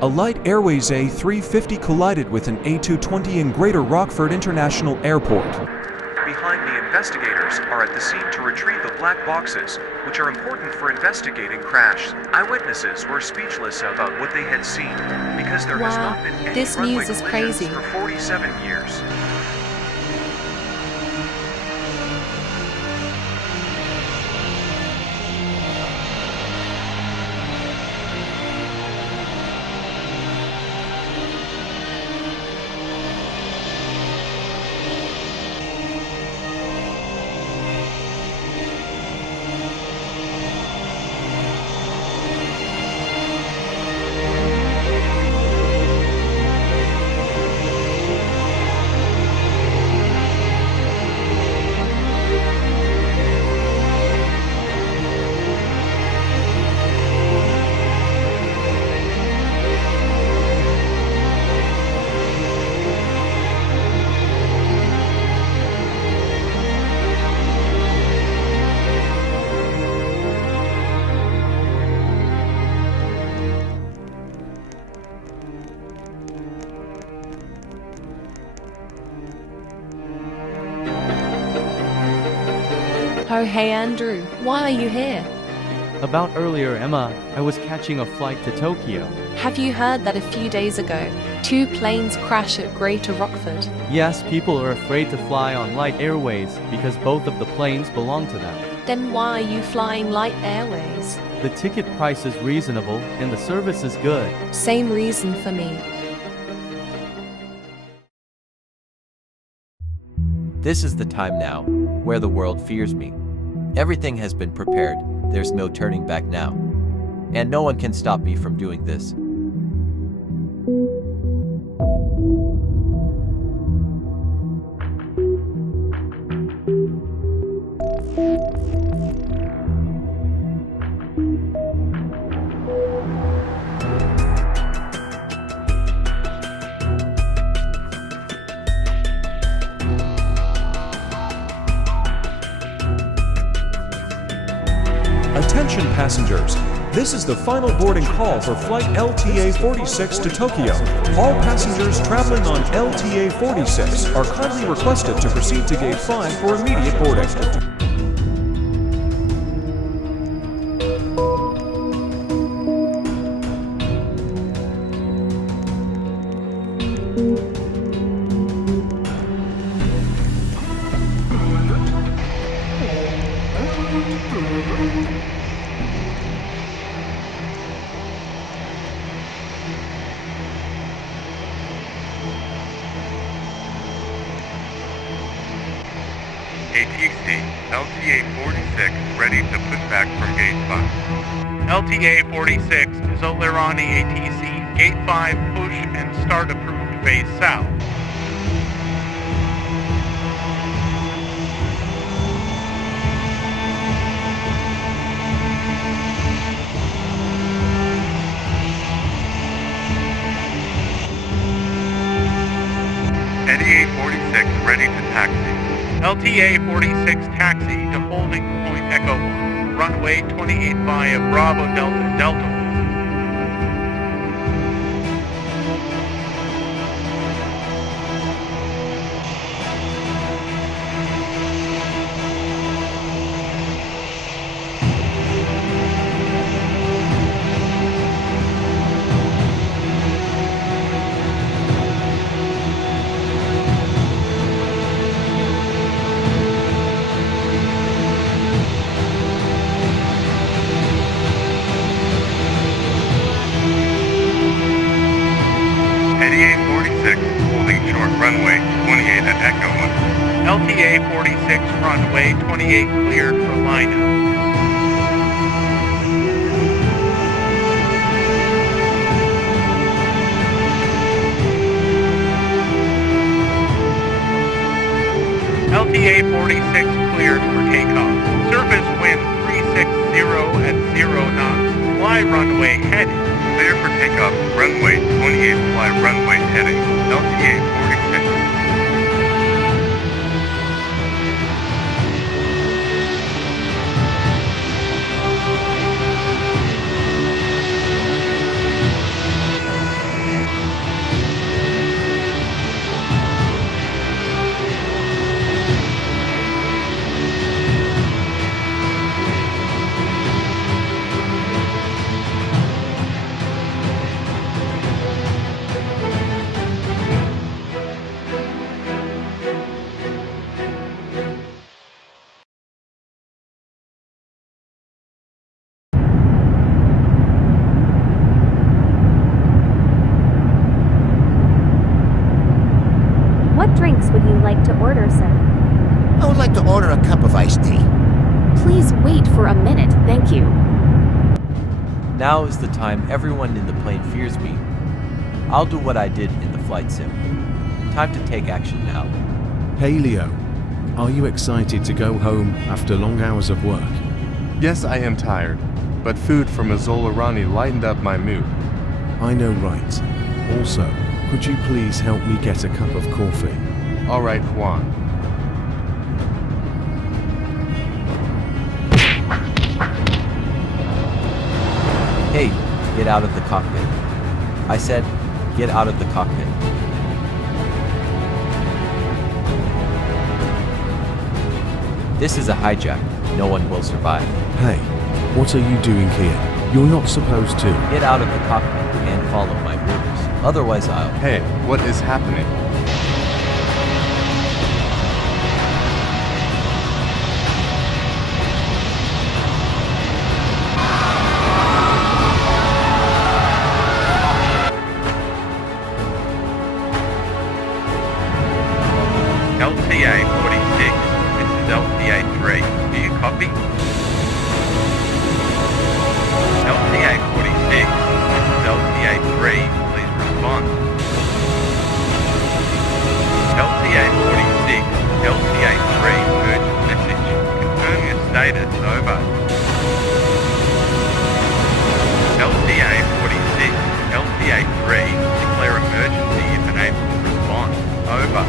A Light Airways A350 collided with an A220 in Greater Rockford International Airport. Behind me, investigators are at the scene to retrieve the black boxes, which are important for investigating crash. Eyewitnesses were speechless about what they had seen, because there has not been any this runway news is collisions crazy. for 47 years. Oh hey Andrew, why are you here? About earlier, Emma, I was catching a flight to Tokyo. Have you heard that a few days ago, 2 planes crashed at Greater Rockford? Yes, people are afraid to fly on Light Airways because both of the planes belong to them. Then why are you flying Light Airways? The ticket price is reasonable and the service is good. Same reason for me. This is the time now, where the world fears me. Everything has been prepared, there's no turning back now. And no one can stop me from doing this. Attention passengers, this is the final boarding call for flight LTA-46 to Tokyo. All passengers traveling on LTA-46 are kindly requested to proceed to gate 5 for immediate boarding. ATC, LTA-46 ready to push back from Gate 5. LTA-46, Izolirani ATC, Gate 5 push and start approved face south. LTA-46 ready to taxi. LTA-46 taxi to holding point Echo 1, runway 28 via Bravo Delta Delta 1. Holding short runway 28 at Echo 1. LTA-46 runway 28 cleared for lineup. LTA-46 cleared for takeoff. Surface wind 360 at 0 knots. Fly runway heading. Clear for takeoff, runway 28, fly runway heading, LTA-46. like to order, sir? I would like to order a cup of iced tea. Please wait for a minute, thank you. Now is the time everyone in the plane fears me. I'll do what I did in the flight sim. Time to take action now. Hey Leo, are you excited to go home after long hours of work? Yes, I am tired, but food from Izolirani lightened up my mood. I know, right. Also, could you please help me get a cup of coffee? All right, Juan. Hey, get out of the cockpit. I said, get out of the cockpit. This is a hijack. No one will survive. Hey, what are you doing here? You're not supposed to. Get out of the cockpit and follow my orders. Otherwise I'll... Hey, what is happening? LTA 46, this is LTA 3. Do you copy? LTA 46, this is LTA 3. Please respond. LTA 46, LTA 3, urgent message. Confirm your status, over. LTA 46, LTA 3, declare emergency if unable to respond, over.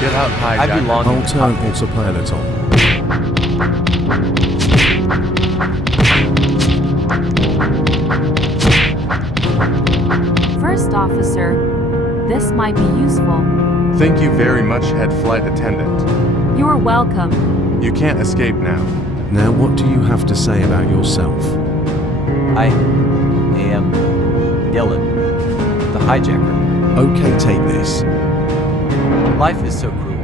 Get out, I hijacker. belong in I'll the turn cockpit. autopilot on. First officer, this might be useful. Thank you very much, head flight attendant. You're welcome. You can't escape now. Now what do you have to say about yourself? I am Dylan, the hijacker. Okay, take this. Life is so cruel.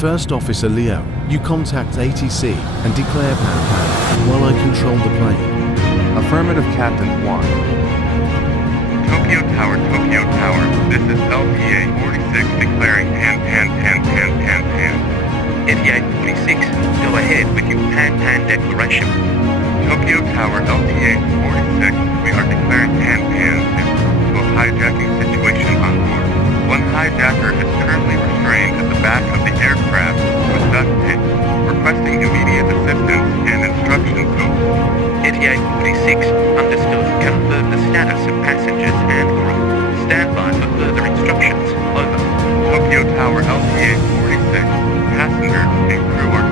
First Officer Leo, you contact ATC and declare pan while I control the plane. Affirmative, Captain Juan. Tokyo Tower, this is LPA 46 declaring pan. 8846, go ahead with your pan declaration. Tokyo Tower, LTA 46, we are declaring pan due to a hijacking situation on board. One hijacker is currently restrained at the back of the aircraft with duct tape, requesting immediate assistance and instructions over. 8846, understood. Confirm the status of passengers and crew. Stand by for further instructions. Over. Tokyo Tower, LTA 46, passengers and crew are